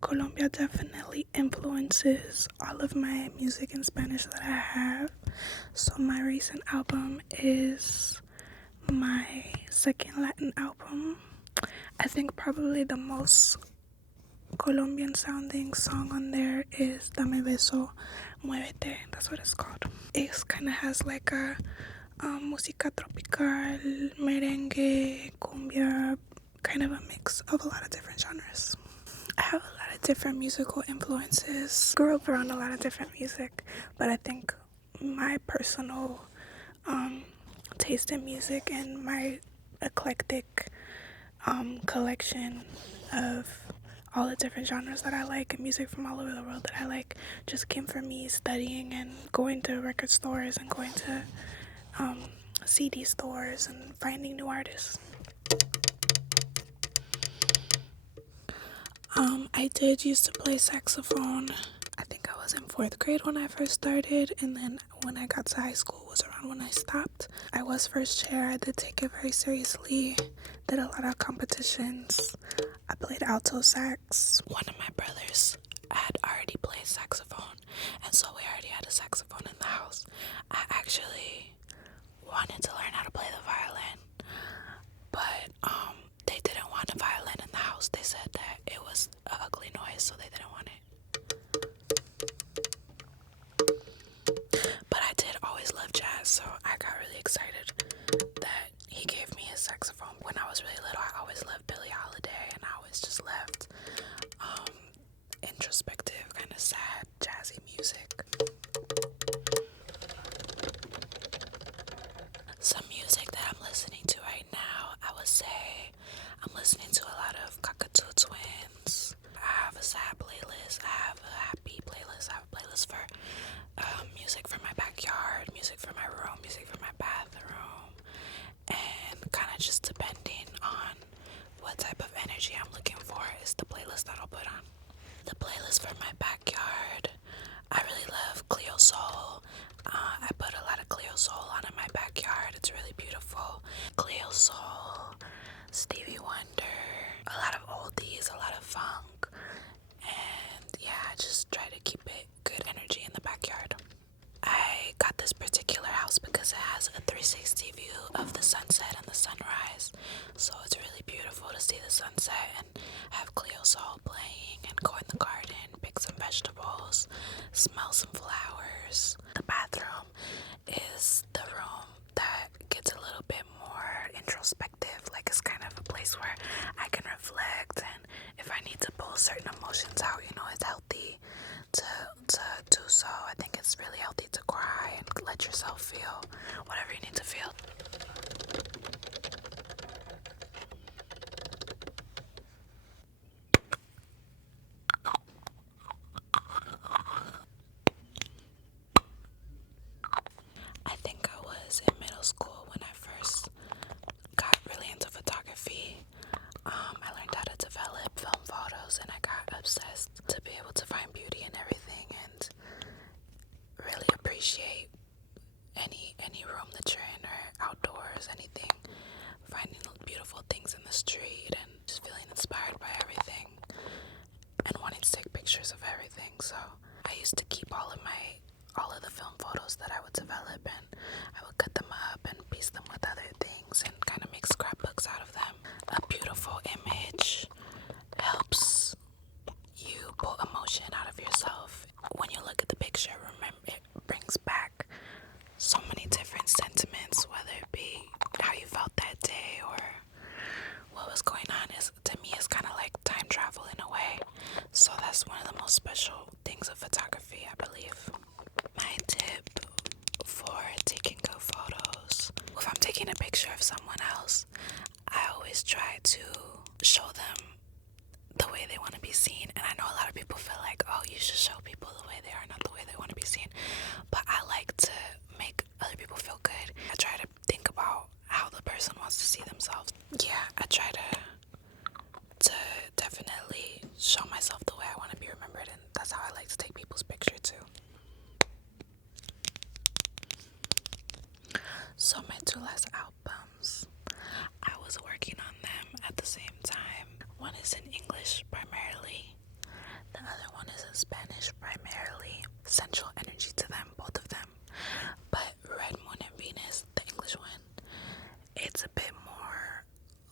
Colombia definitely influences all of my music in Spanish that I have. So my recent album is my second Latin album. I think probably the most Colombian sounding song on there is Dame Beso, Muévete, that's what it's called. It kind of has like a música tropical, merengue, cumbia, kind of a mix of a lot of different genres. I have a lot of different musical influences. Grew up around a lot of different music, but I think my personal taste in music and my eclectic collection of all the different genres that I like and music from all over the world that I like just came from me studying and going to record stores and going to CD stores and finding new artists. I did used to play saxophone. I think I was in 4th grade when I first started, and then when I got to high school was around when I stopped. I was first chair. I did take it very seriously. Did a lot of competitions. I played alto sax. One of my brothers had already played saxophone, and so we already had a saxophone in the house. I actually wanted to learn how to play the violin, but they didn't want a violin in the house. They said that it was an ugly noise, so they didn't want it. But I did always love jazz, so I got really excited that he gave me his saxophone. When I was really little, I always loved Billie Holiday, and I always just loved introspective, kind of sad, jazzy music. Some music that I'm listening to right now, I would say I'm listening to a lot of Cockatoo Twins. I have a sad playlist. I have a happy playlist. I have a playlist for music for my backyard, music for my room, music for my bathroom, and kind of just depending on what type of energy I'm looking for is the playlist that I'll put on. The playlist for my backyard, I really love Cleo Soul. I put a lot of Cleo Soul on in my backyard. It's really beautiful. Cleo Soul, Stevie Wonder, a lot of oldies, a lot of funk, and yeah, I just try to keep it good energy in the backyard. I got this particular house because it has a 360 view of the sunset and the sunrise, so it's really beautiful to see the sunset and have Cleo Soul playing and go in the garden, pick some vegetables, smell some flowers. The bathroom is the room that gets a little bit more introspective, like it's kind of a place where I can reflect, and if I need to pull certain emotions out, it's healthy to do so. I think it's really healthy to cry and let yourself feel whatever you need to feel. I think I was in middle school when I first got really into photography. I learned how to develop film photos, and I got obsessed to be able to find beauty in everything and really appreciate any room that you're in or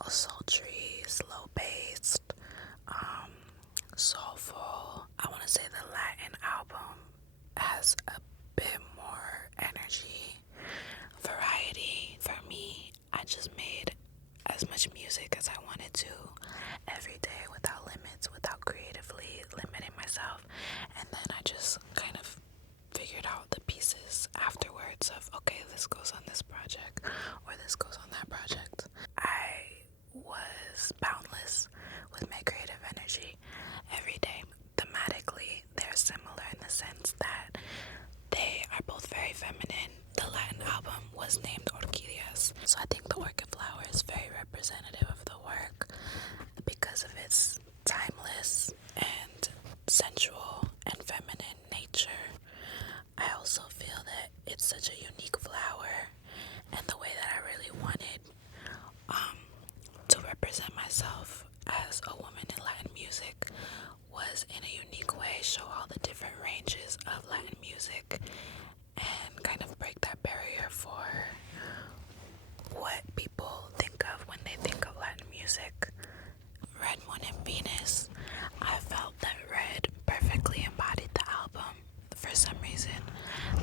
sultry, slow-paced, soulful. I want to say the Latin album has a bit more energy, variety. For me, I just made as much music as I wanted to every day without limits, without creatively limiting myself. And then I just kind of figured out the pieces afterwards of, okay, this goes on this project or this goes on that project. I was boundless with my creative energy every day. Thematically, they're similar in the sense that they are both very feminine. The Latin album was named Orquídeas, so I think the orchid flower is very representative of the work because of its timeless and sensual and feminine nature. I also feel that it's such a unique flower, and the way that I really wanted to represent myself as a woman in Latin music was in a unique way, show all the different ranges of Latin music and kind of break that barrier for what people think of when they think of Latin music. Red Moon and Venus, I felt that red perfectly embodied the album. For some reason,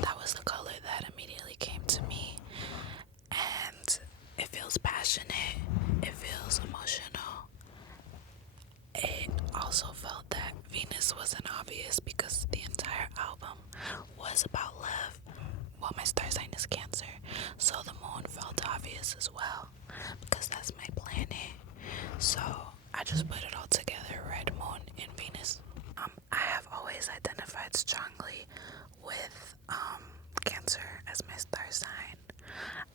that was the color that immediately came to me, and it feels passionate, it feels emotional. It also felt that Venus wasn't obvious because the entire album was about love. Well, my star sign is Cancer, so the moon felt obvious as well because that's my planet. So I just put it all together, Red Moon and Venus. I have always identified strongly with Cancer as my star sign.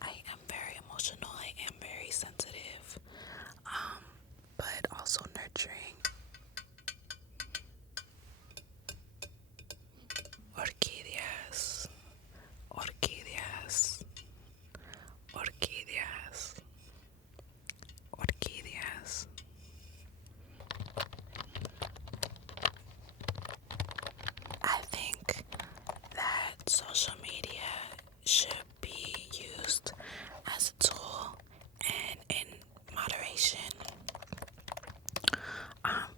I am very emotional, I am very sensitive, but also nurturing. Orquídeas, orquídeas, orquídeas, orquídeas. I think that social media should be used as a tool and in moderation.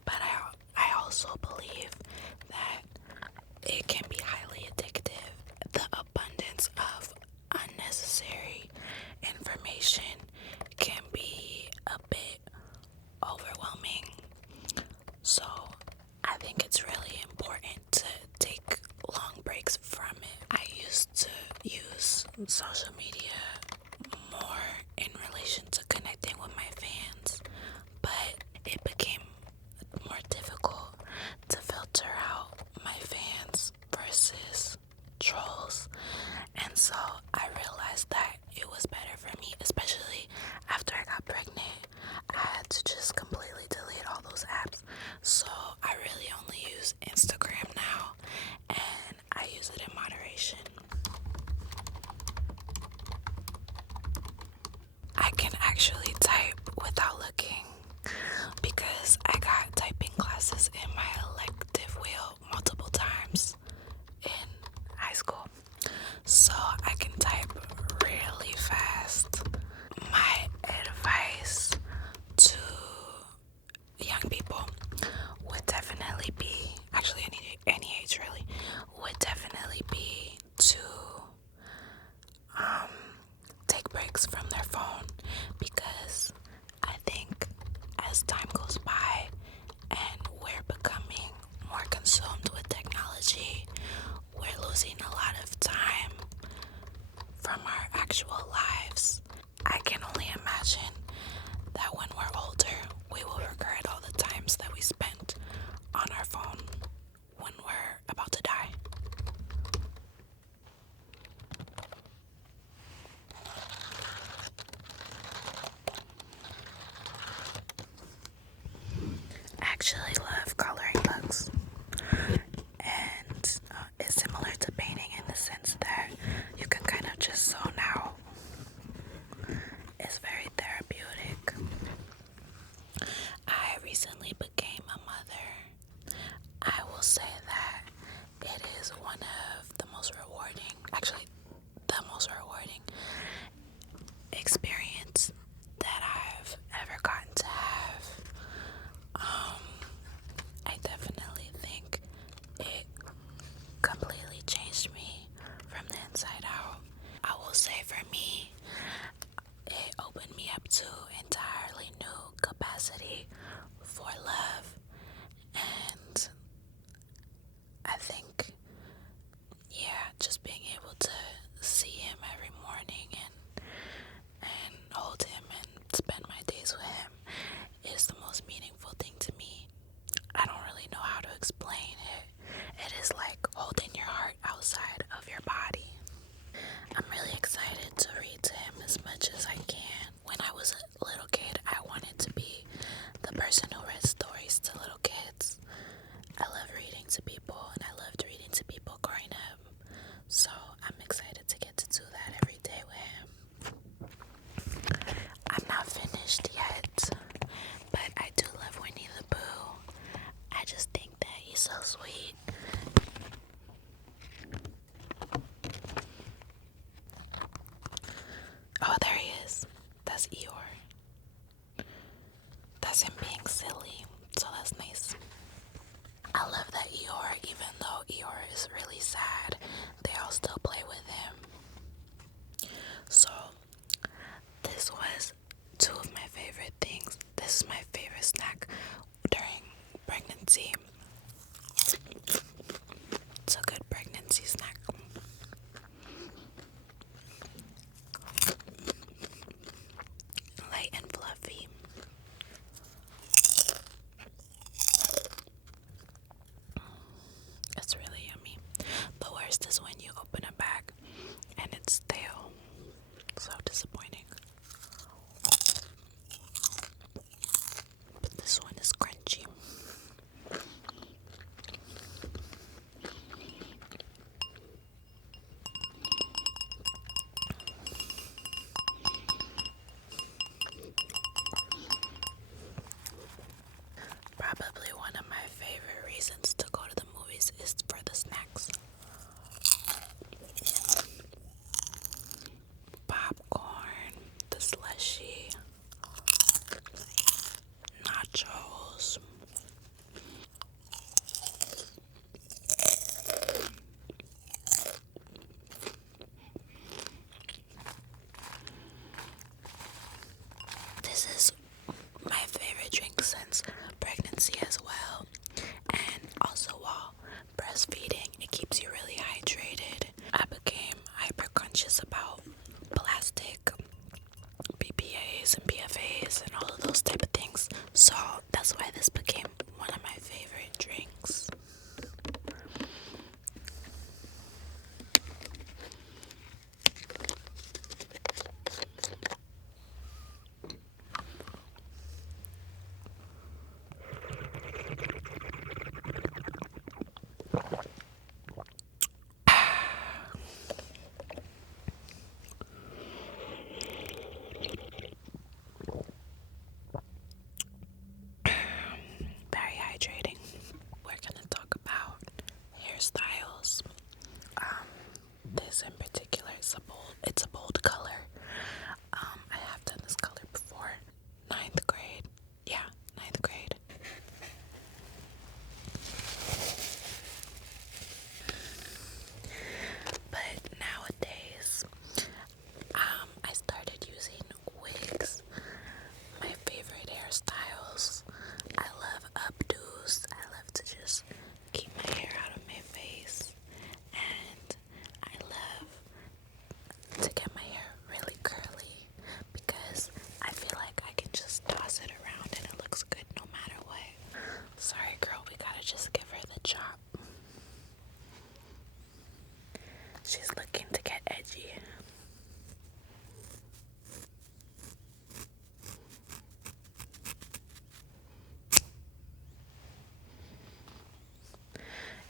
But I also believe that it can be highly addictive. The abundance of unnecessary information can be a bit overwhelming. So I think it's really important to take long breaks from it. I used to use social media more in relation to connecting with my fans, but it became more difficult to filter out my fans versus trolls. And so I realized that it was better for me, especially after I got pregnant. I had to just completely delete all those apps. So I really only use Instagram now, and I use it in moderation. I can actually type without looking because I got typing classes in my elective wheel multiple times in high school. So I can type really fast. My advice to young people would definitely be, actually any age really, would definitely be to take breaks from their phone, because I think as time goes by and we're becoming more consumed with technology, we're losing a lot of time from our actual lives. I can only imagine that when we're older, we will regret all the times that we spent on our phone when we're about to die. I actually love coloring books, and it's similar to painting in the sense that you can kind of just zone out. It's very therapeutic. I recently became a mother. I will say that it is one of the most rewarding, actually the most rewarding experience that I've ever gotten much as I can. When I was a little kid, I wanted to be the person who read stories to little kids. I love reading to people, and I loved reading to people growing up. So I'm excited to get to do that every day with him. I'm not finished yet, but I do love Winnie the Pooh. I just think that he's so sweet. Oh, there he is. That's Eeyore. That's him being silly, so that's nice. I love that Eeyore, even though Eeyore is really sad, they all still play with him. So, this was two of my favorite things. This is my favorite snack during pregnancy. It's a good pregnancy snack. Light and fluffy. It's really yummy. The worst is when you open a bag and it's stale. So disappointing. But this one is crunchy. Probably one of my favorite reasons to go to the movies is for the snacks. Popcorn, the slushy, nachos. This is my favorite drink since pregnancy as well. And also while breastfeeding, it keeps you really hydrated. I became hyper conscious about plastic, BPAs and PFAs and all of those type of things. So that's why this became one of my favorite drinks. Very hydrating. We're gonna talk about hairstyles. This in particular is it's a bold color. I have done this color before. Ninth grade. Yeah, ninth grade. But nowadays, I started using wigs. My favorite hairstyles. I love updos. I love to just keep my hair out of my face. And I love to get my hair really curly because I feel like I can just toss it around and it looks good no matter what. Sorry girl, we gotta just give her the chop. She's looking to get edgy.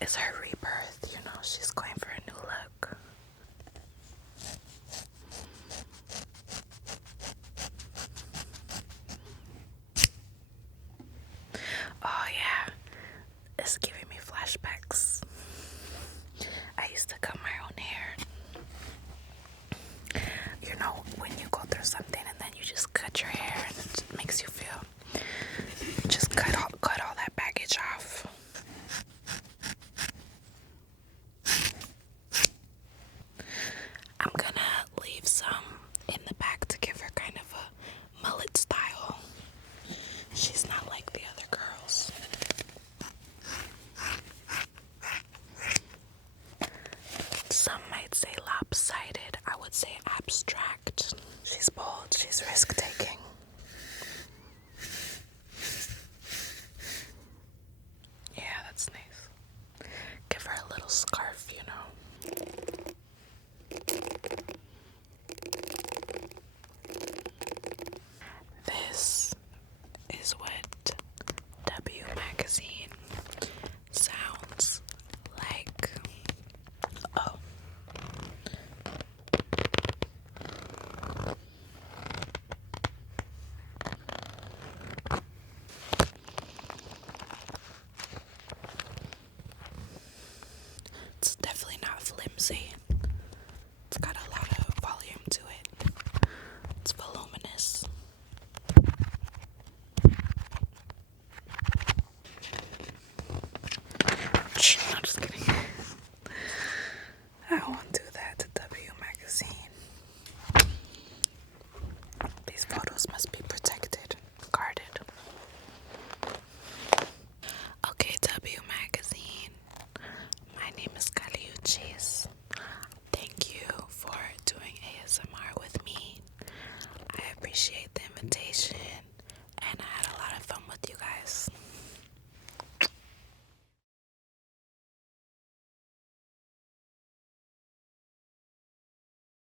It's her rebirth, you know, she's going for a new look. Oh yeah, it's giving me flashbacks. I used to cut my own hair. You know, when you go through something and then you just cut your hair and it makes you feel, just cut all that baggage off. appreciate